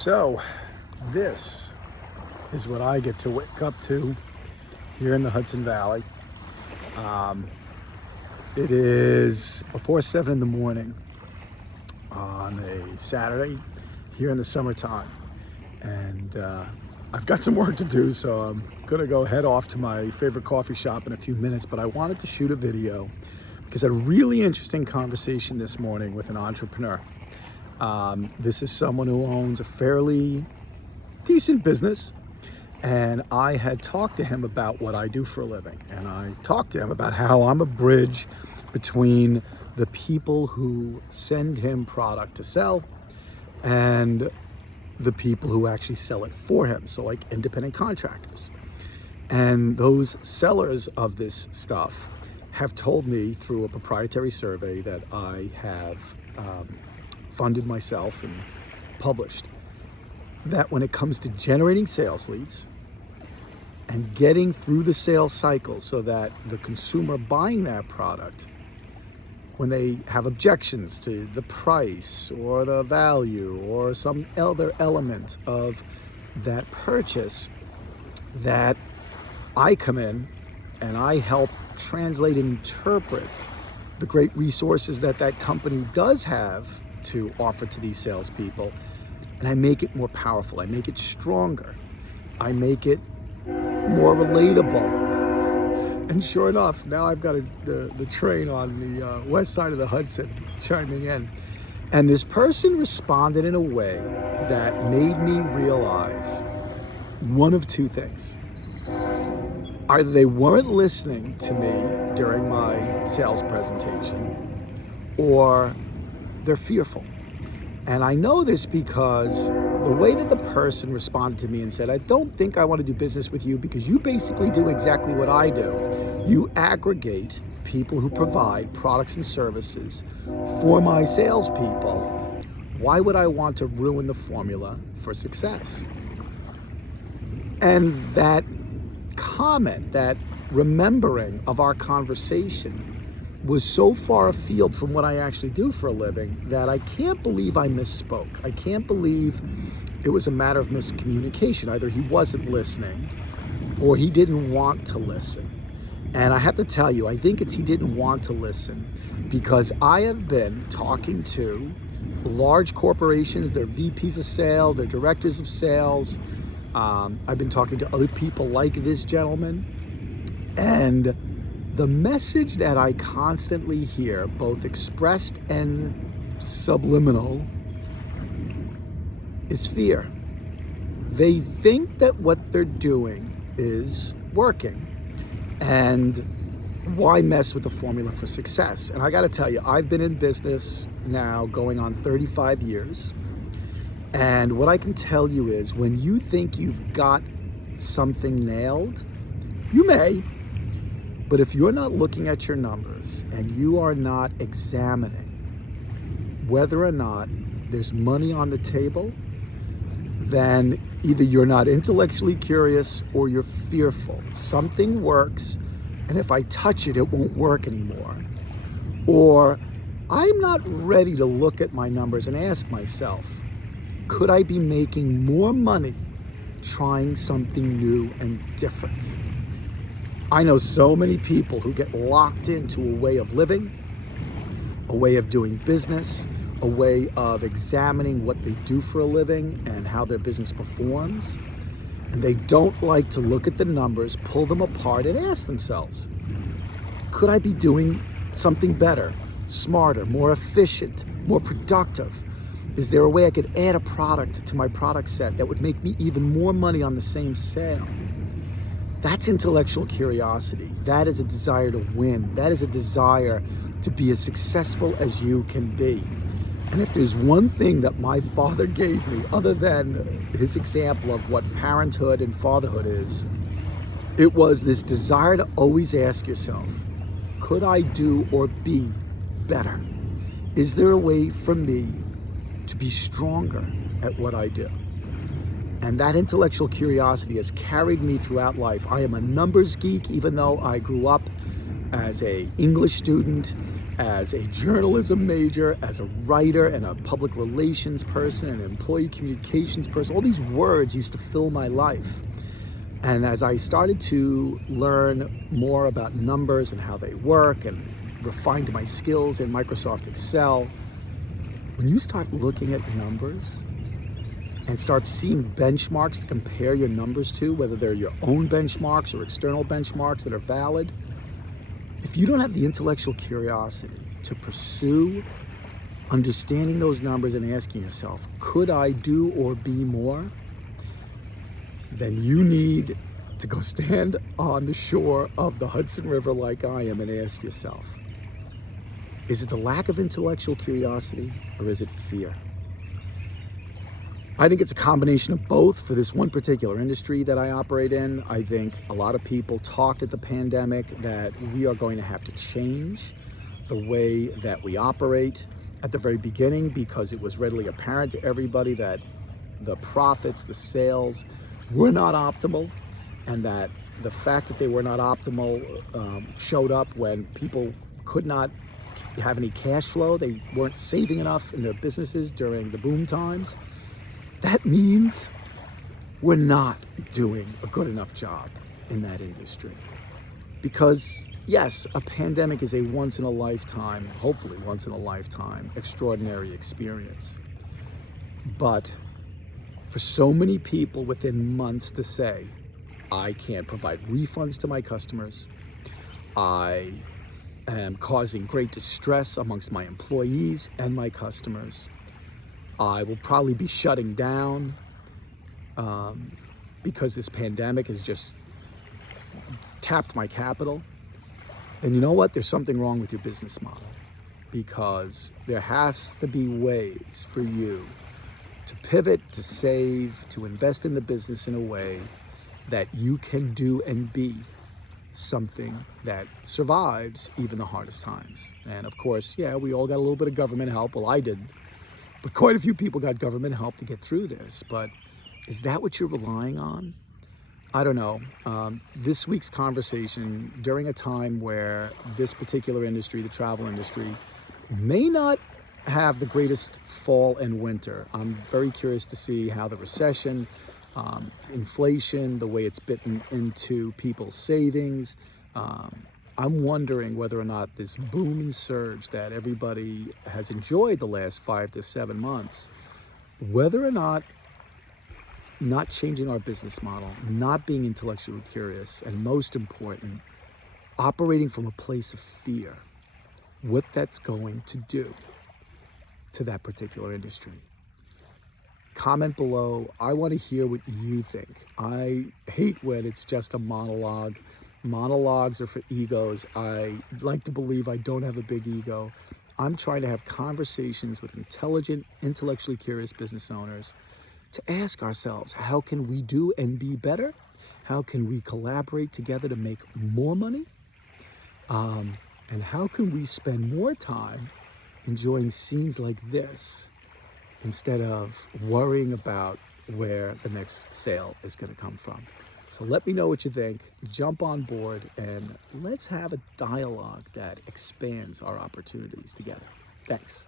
So, this is what I get to wake up to here in the Hudson Valley. It is before 7 in the morning on a Saturday here in the summertime. And I've got some work to do, so I'm gonna go head off to my favorite coffee shop in a few minutes, but I wanted to shoot a video because I had a really interesting conversation this morning with an entrepreneur. This is someone who owns a fairly decent business, and I had talked to him about what I do for a living, and I talked to him about how I'm a bridge between the people who send him product to sell and the people who actually sell it for him, so like independent contractors. And those sellers of this stuff have told me through a proprietary survey that I have funded myself and published, that when it comes to generating sales leads and getting through the sales cycle so that the consumer buying that product, when they have objections to the price or the value or some other element of that purchase, that I come in and I help translate and interpret the great resources that that company does have to offer to these salespeople, and I make it more powerful. I make it stronger. I make it more relatable. And sure enough, now I've got the train on the west side of the Hudson chiming in. And this person responded in a way that made me realize one of two things. Either they weren't listening to me during my sales presentation, or they're fearful. And I know this because the way that the person responded to me and said, I don't think I want to do business with you because you basically do exactly what I do. You aggregate people who provide products and services for my salespeople. Why would I want to ruin the formula for success? And that comment, that remembering of our conversation, was so far afield from what I actually do for a living that I can't believe I misspoke. I can't believe it was a matter of miscommunication. Either he wasn't listening or he didn't want to listen. And I have to tell you, I think it's he didn't want to listen, because I have been talking to large corporations, their VPs of sales, their directors of sales. I've been talking to other people like this gentleman, and the message that I constantly hear, both expressed and subliminal, is fear. They think that what they're doing is working, and why mess with the formula for success? And I gotta tell you, I've been in business now going on 35 years, and what I can tell you is when you think you've got something nailed, you may. But if you're not looking at your numbers and you are not examining whether or not there's money on the table, then either you're not intellectually curious or you're fearful. Something works, and if I touch it, it won't work anymore. Or I'm not ready to look at my numbers and ask myself, could I be making more money trying something new and different? I know so many people who get locked into a way of living, a way of doing business, a way of examining what they do for a living and how their business performs. And they don't like to look at the numbers, pull them apart, and ask themselves, could I be doing something better, smarter, more efficient, more productive? Is there a way I could add a product to my product set that would make me even more money on the same sale? That's intellectual curiosity. That is a desire to win. That is a desire to be as successful as you can be. And if there's one thing that my father gave me, other than his example of what parenthood and fatherhood is, it was this desire to always ask yourself, could I do or be better? Is there a way for me to be stronger at what I do? And that intellectual curiosity has carried me throughout life. I am a numbers geek, even though I grew up as an English student, as a journalism major, as a writer and a public relations person, an employee communications person. All these words used to fill my life. And as I started to learn more about numbers and how they work and refined my skills in Microsoft Excel, when you start looking at numbers and start seeing benchmarks to compare your numbers to, whether they're your own benchmarks or external benchmarks that are valid, if you don't have the intellectual curiosity to pursue understanding those numbers and asking yourself, could I do or be more? Then you need to go stand on the shore of the Hudson River like I am and ask yourself, is it the lack of intellectual curiosity or is it fear? I think it's a combination of both for this one particular industry that I operate in. I think a lot of people talked at the pandemic that we are going to have to change the way that we operate at the very beginning, because it was readily apparent to everybody that the profits, the sales were not optimal, and that the fact that they were not optimal showed up when people could not have any cash flow. They weren't saving enough in their businesses during the boom times. That means we're not doing a good enough job in that industry. Because yes, a pandemic is a once in a lifetime, hopefully once in a lifetime, extraordinary experience. But for so many people within months to say, I can't provide refunds to my customers, I am causing great distress amongst my employees and my customers, I will probably be shutting down because this pandemic has just tapped my capital, then you know what? There's something wrong with your business model, because there has to be ways for you to pivot, to save, to invest in the business in a way that you can do and be something that survives even the hardest times. And of course, yeah, we all got a little bit of government help. Well, I didn't. But quite a few people got government help to get through this. But is that what you're relying on? I don't know. This week's conversation, during a time where this particular industry, the travel industry, may not have the greatest fall and winter. I'm very curious to see how the recession, inflation, the way it's bitten into people's savings, I'm wondering whether or not this boom and surge that everybody has enjoyed the last 5 to 7 months, whether or not changing our business model, not being intellectually curious, and most important, operating from a place of fear, what that's going to do to that particular industry. Comment below. I want to hear what you think. I hate when it's just a monologue. Monologues are for egos. I like to believe I don't have a big ego. I'm trying to have conversations with intelligent, intellectually curious business owners to ask ourselves, how can we do and be better? How can we collaborate together to make more money? And how can we spend more time enjoying scenes like this instead of worrying about where the next sale is going to come from? So let me know what you think. Jump on board and let's have a dialogue that expands our opportunities together. Thanks.